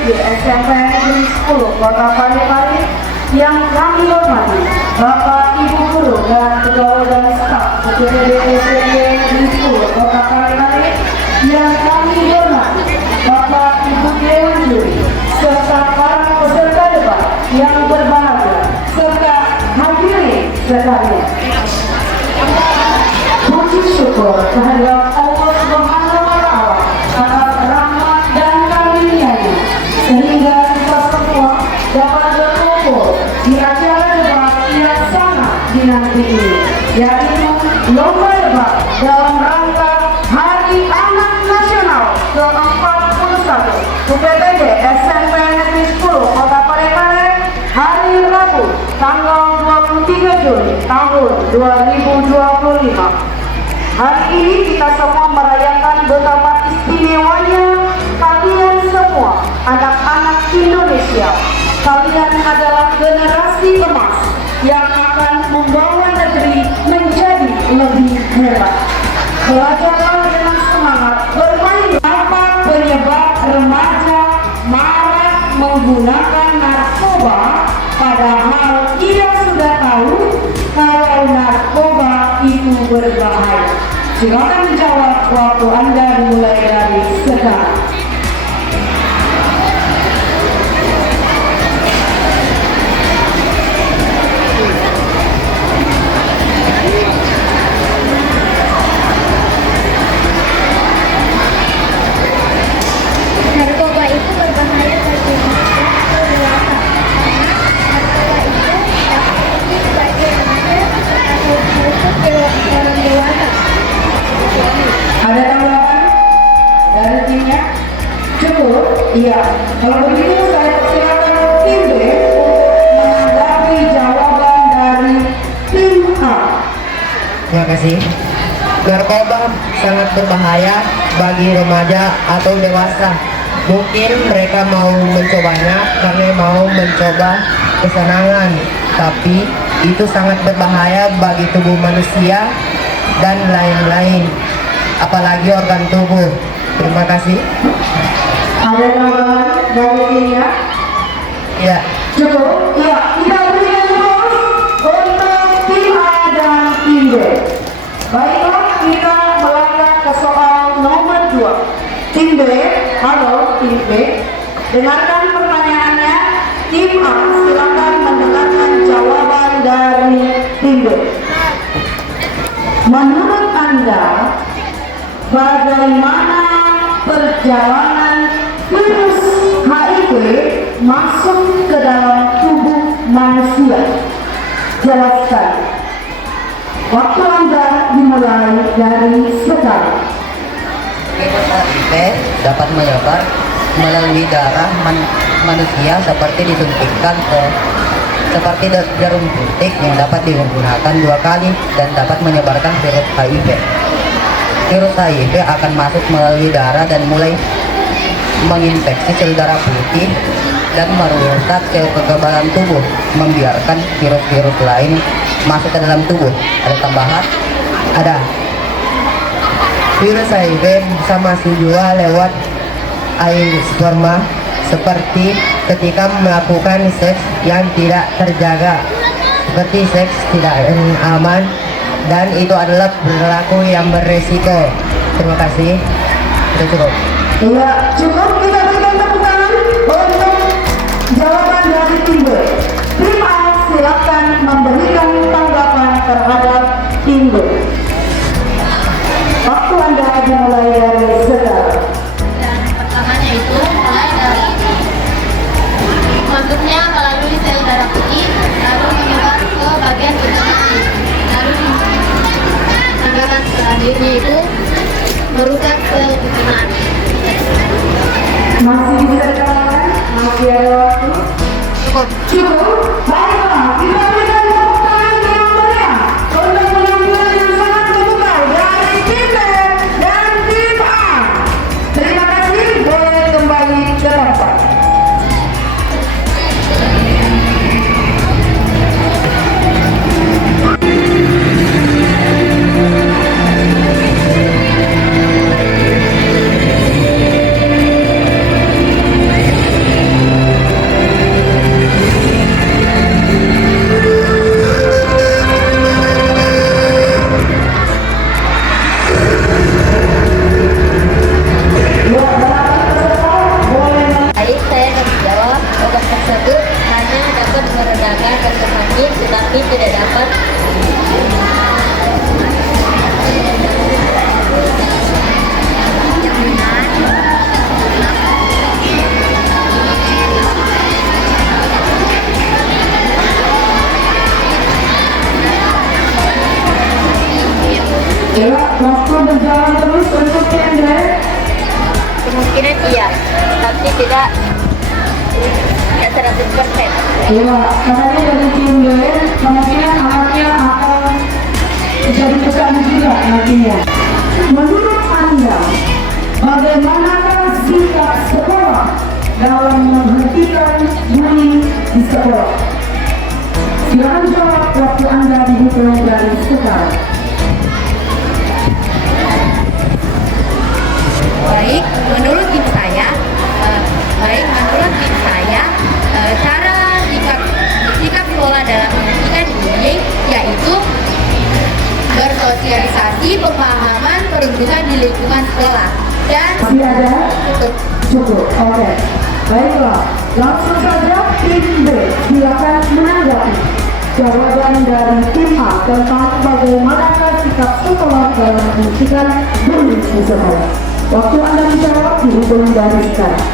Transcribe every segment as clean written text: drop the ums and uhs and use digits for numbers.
BPJ SMP Negeri 10 Kota Parepare yang kami hormati Bapak Ibu Guru dan Pegawai dan Staf BPJ SMP Negeri 10 Kota Parepare yang kami hormati Bapak Ibu Dewan Juri serta para peserta debat yang berbahagia serta hadirin sekalian. Puji syukur kehadirat Allah Subhanahu wa Ta'ala atas rahmat dan karunia-Nya sehingga kita semua dapat berkumpul di acara debat yang sangat dinanti ini, yaitu lomba debat dalam rangka Hari Anak Nasional ke-41 UPTJ SMP Negeri 10 Kota Parepare hari Rabu tanggal 23 Juni tahun 2025. Hari ini kita semua merayakan betapa istimewanya kalian semua, anak-anak Indonesia. Kalian adalah generasi emas yang akan membawa negeri menjadi lebih hebat. Belajarlah dengan semangat bermain. Apa penyebab remaja marah menggunakan narkoba, padahal ia sudah tahu kalau narkoba itu berbahaya? Silakan menjawab, waktu Anda dimulai dari sekarang. Narkoba itu berbahaya bagi manusia atau dewasa. Narkoba itu dapat efektif bagi remaja atau untuk orang dewasa. Ada tanggapan dari timnya? Cukup? Iya. Kalau begitu saya persilakan tim B untuk menanggapi jawaban dari tim A. Terima kasih. Narkoba sangat berbahaya bagi remaja atau dewasa. Mungkin mereka mau mencobanya karena mau mencoba kesenangan, tapi itu sangat berbahaya bagi tubuh manusia dan lain-lain, apalagi organ tubuh. Terima kasih. Ada tanggapan dari timnya? Ya, Cukup? Iya. Kita berikan terus untuk tim A dan tim B. Baiklah, kita melangkah ke soal nomor 2. Tim B, halo tim B. Dengarkan pertanyaannya. Tim A, silakan mendengarkan jawaban dari tim B. Menurut Anda, bagaimana perjalanan virus HIV masuk ke dalam tubuh manusia? Jelaskan. Waktu Anda dimulai dari sekarang. virus HIV dapat menyebar melalui darah manusia seperti jarum suntik yang dapat digunakan 2 kali dan dapat menyebarkan virus HIV. Virus HIV akan masuk melalui darah dan mulai menginfeksi sel darah putih dan merusak sel kekebalan tubuh, membiarkan virus-virus lain masuk ke dalam tubuh. Ada tambahan? Ada. Virus HIV bisa masuk juga lewat air sperma, seperti ketika melakukan seks yang tidak terjaga, seperti seks tidak aman, dan itu adalah perilaku yang beresiko. Terima kasih. Sudah cukup. Iya, cukup. Kita berikan tepuk tangan untuk jawaban dari tim B. Tim A, silakan memberikan tanggapan terhadap tim B. Waktu Anda dimulai dari sekarang. Dan pertamanya itu mulai dari masuknya melalui sel darah putih, lalu menyebar ke bagian tubuh kecil, lalu tindakan selanjutnya itu merusak sel pencernaan. Masih bisa dikatakan? Masih ada waktu? Cukup. Cukup? Baiklah, kita berikan tepuk tangan yang meriah untuk penampilan yang sangat memukau dari tim B dan tim A. Terima kasih, boleh kembali ke tempat. mengantarkan ke sakit tetapi tidak dapat Ya, waktu berjalan terus untuk Kendra. kemungkinan iya, tapi tidak 100%. Ya, katanya dari tim B, kemungkinan anaknya akan jadi pesan juga nantinya. Menurut Anda, bagaimanakah sikap sekolah dalam menghentikan bully di sekolah? Silakan jawab waktu Anda dihitung dari sekarang. Baik, menurut tim saya, cara sikap sekolah dalam menghentikan bullying yaitu bersosialisasi, pemahaman, perundungan di lingkungan sekolah dan Masih ada? Cukup, oke. Baiklah, langsung saja tim B, silakan menanggapi jawaban dari tim A tentang bagaimanakah sikap sekolah dalam menghentikan bullying di sekolah. Waktu Anda menjawab dihitung dari sekarang.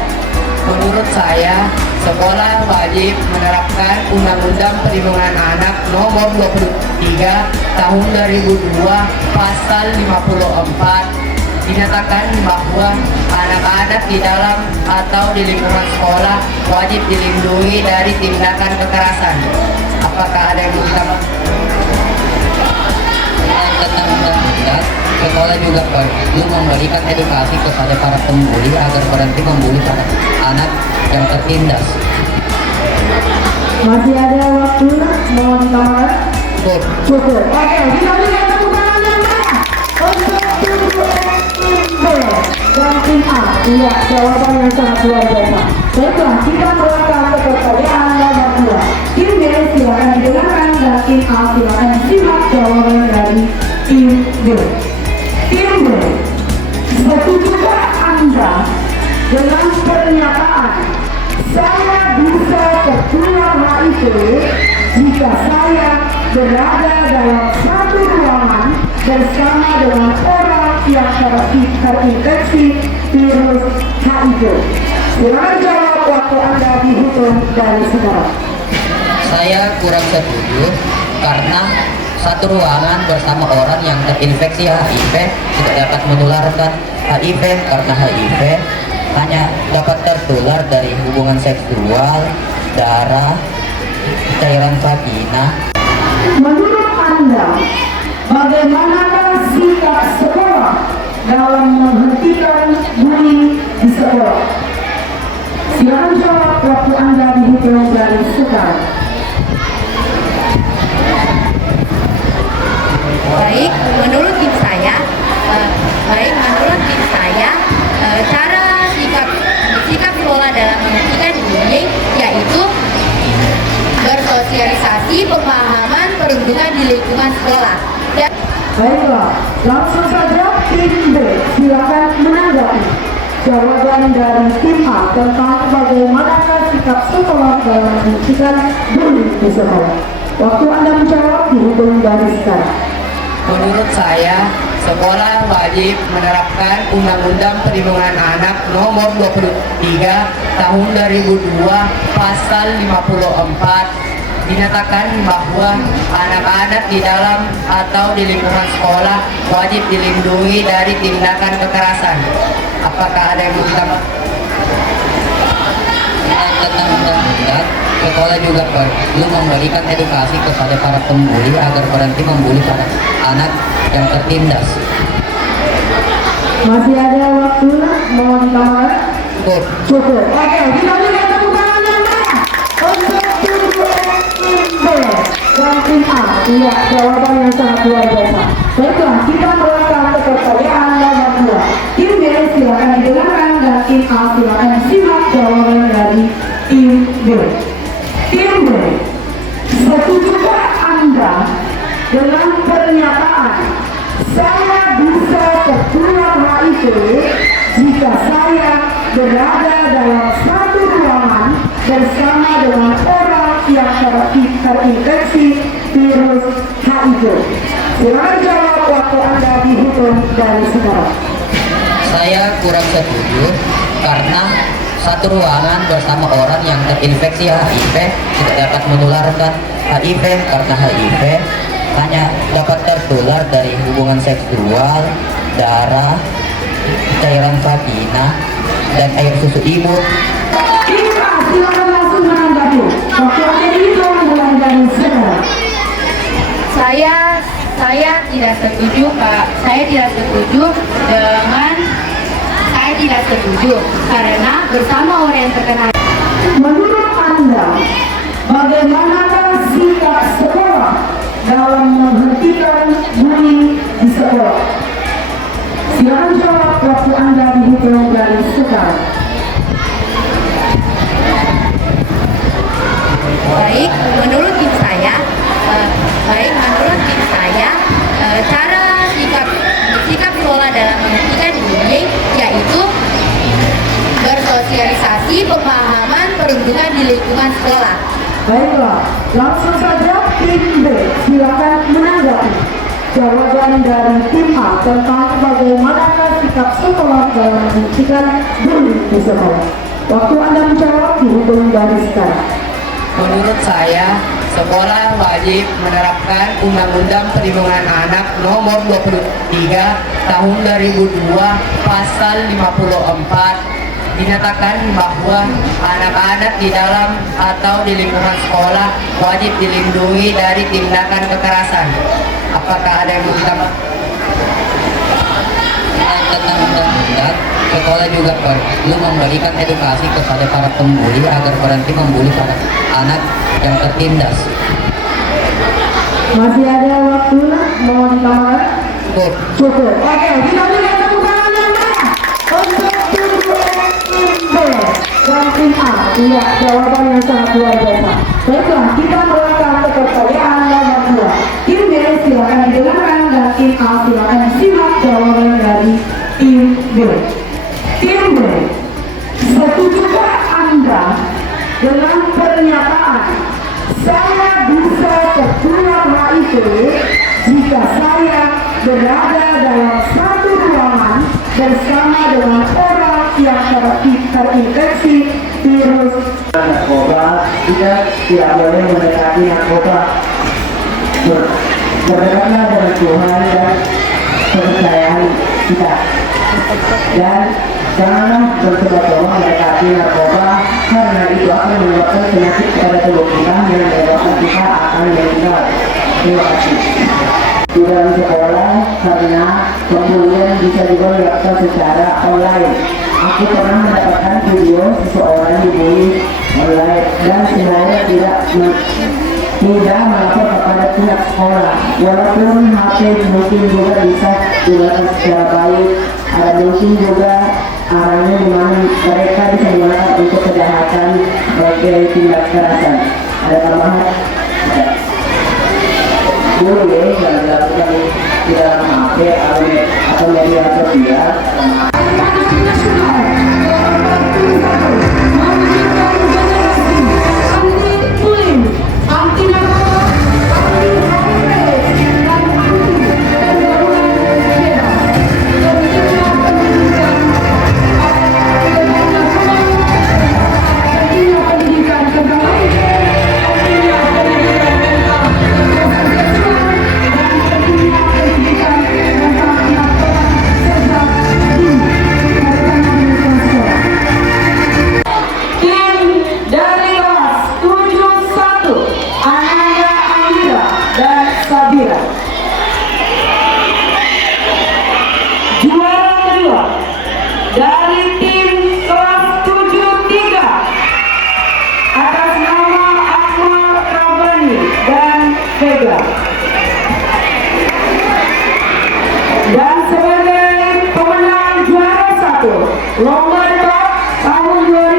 Menurut saya, sekolah wajib menerapkan Undang-Undang Perlindungan Anak Nomor 23 Tahun 2002 Pasal 54 dinyatakan bahwa anak-anak di dalam atau di lingkungan sekolah wajib dilindungi dari tindakan kekerasan. Apakah ada yang mau tentang undang-undang, sekolah juga perlu memberikan edukasi kepada para pembuli agar berhenti membuli para anak yang tertindas. Masih ada waktu, mohon ditambahkan. Cukup. Oke, kita berikan tepuk tangan yang meriah untuk tim B dan tim A. Iya, jawaban yang sangat luar biasa. Baiklah, kita melakukan kepercayaan nomor 2. Tim B silakan didengarkan dan tim A silakan simak jawaban dari tim B. Tim B, setujukah Anda dengan pernyataan saya bisa tertular HIV jika saya berada dalam satu ruangan bersama dengan orang yang terinfeksi virus HIV? Silakan jawab waktu Anda dihitung dari sekarang. Saya kurang setuju karena satu ruangan bersama orang yang terinfeksi HIV tidak dapat menularkan HIV karena HIV hanya dapat tertular dari hubungan seksual, darah, cairan vagina. Menurut Anda, bagaimanakah sikap sekolah dalam menghentikan bullying di sekolah? Silakan jawab waktu Anda dihitung dari sekarang. baik menurut tim saya, cara sikap sekolah dalam menghentikan bullying yaitu bersosialisasi, pemahaman, perundungan di lingkungan sekolah. Dan Baiklah, langsung saja tim B, silakan menanggapi jawaban dari tim A tentang bagaimanakah sikap sekolah dalam menghentikan bullying di sekolah. Waktu Anda menjawab dihitung dari sekarang. Menurut saya, sekolah wajib menerapkan Undang-Undang Perlindungan Anak Nomor 23 Tahun 2002 Pasal 54 dinyatakan bahwa anak-anak di dalam atau di lingkungan sekolah wajib dilindungi dari tindakan kekerasan. Apakah ada yang mau ditambah? Tentang undang-undang, sekolah juga perlu memberikan edukasi kepada para pembuli agar berhenti membuli para anak yang tertindas. Masih ada waktu, mohon ditambahkan. Cukup. Oke, kita berikan tepuk tangan yang meriah untuk tim B dan tim A. Iya, jawaban yang sangat luar biasa. Baiklah, kita melakukan kepercayaan nomor 2. Tim B silakan didengarkan dan tim A silakan simak jawaban dari tim B. Tim B, setujukah Anda dengan pernyataan saya bisa tertular HIV jika saya berada dalam satu ruangan bersama dengan orang yang terinfeksi virus HIV. Silakan jawab, waktu Anda dihitung dari sekarang. Saya kurang setuju karena satu ruangan bersama orang yang terinfeksi HIV tidak dapat menularkan HIV karena HIV hanya dapat tertular dari hubungan seksual, darah, cairan vagina, dan air susu ibu. Kita silakan langsung menanggapi. Waktu Anda dihitung mulai dari sekarang. Saya tidak setuju, Pak. Saya tidak setuju karena bersama orang yang terkena. Menurut Anda, bagaimanakah sikap sekolah dalam menghentikan bully di sekolah? Silakan jawab, waktu Anda dihitung dari sekarang. Baik, menurut tim saya, cara sikap sekolah dalam menghentikan bullying yaitu bersosialisasi pemahaman perundungan di lingkungan sekolah. Baiklah, langsung saja tim B, silakan menanggapi jawaban dari tim A tentang bagaimanakah sikap sekolah dalam menghentikan bullying di sekolah. Waktu Anda menjawab dihitung dari sekarang. Menurut saya, sekolah wajib menerapkan Undang-Undang Perlindungan Anak Nomor 23 Tahun 2002 Pasal 54 dinyatakan bahwa anak-anak di dalam atau di lingkungan sekolah wajib dilindungi dari tindakan kekerasan. Apakah ada yang mau ditambah? Tentang undang-undang, sekolah juga perlu memberikan edukasi kepada para pembuli agar berhenti membuli para anak yang tertindas. Masih ada waktu, mau ditambahkan? Cukup. Oke, kita berikan tepuk tangan yang meriah untuk tim B dan tim A. Iya, jawaban yang sangat luar biasa. Baiklah, kita melakukan kepercayaan nomor 2. Tim B silakan didengarkan dan tim A silakan simak jawaban dari tim B. Tim B, setujukah Anda dengan pernyataan saya bisa tertular HIV jika saya berada dalam satu ruangan bersama dengan orang yang terinfeksi virus narkoba? Kita tidak boleh mendekati narkoba. Berdekatlah dengan Tuhan dan kepercayaan kita, dan janganlah mencoba-coba mendekati narkoba karena itu akan menyebabkan penyakit pada tubuh kita yang menyebabkan kita akan meninggal. Terima kasih. Di dalam sekolah, karena pembulian bisa juga dilakukan secara online. Aku pernah mendapatkan video seseorang dibully online dan sebenarnya tidak melapor kepada pihak sekolah. Walaupun HP mungkin juga bisa digunakan secara baik, ada mungkin juga arahnya di mana mereka bisa menggunakan untuk kejahatan sebagai tindak kekerasan. Ada tambahan? Dulu ya, yang dilakukan di dalam HP atau media sosial. Dan sebagai pemenang juara 1 lomba debat tahun 2020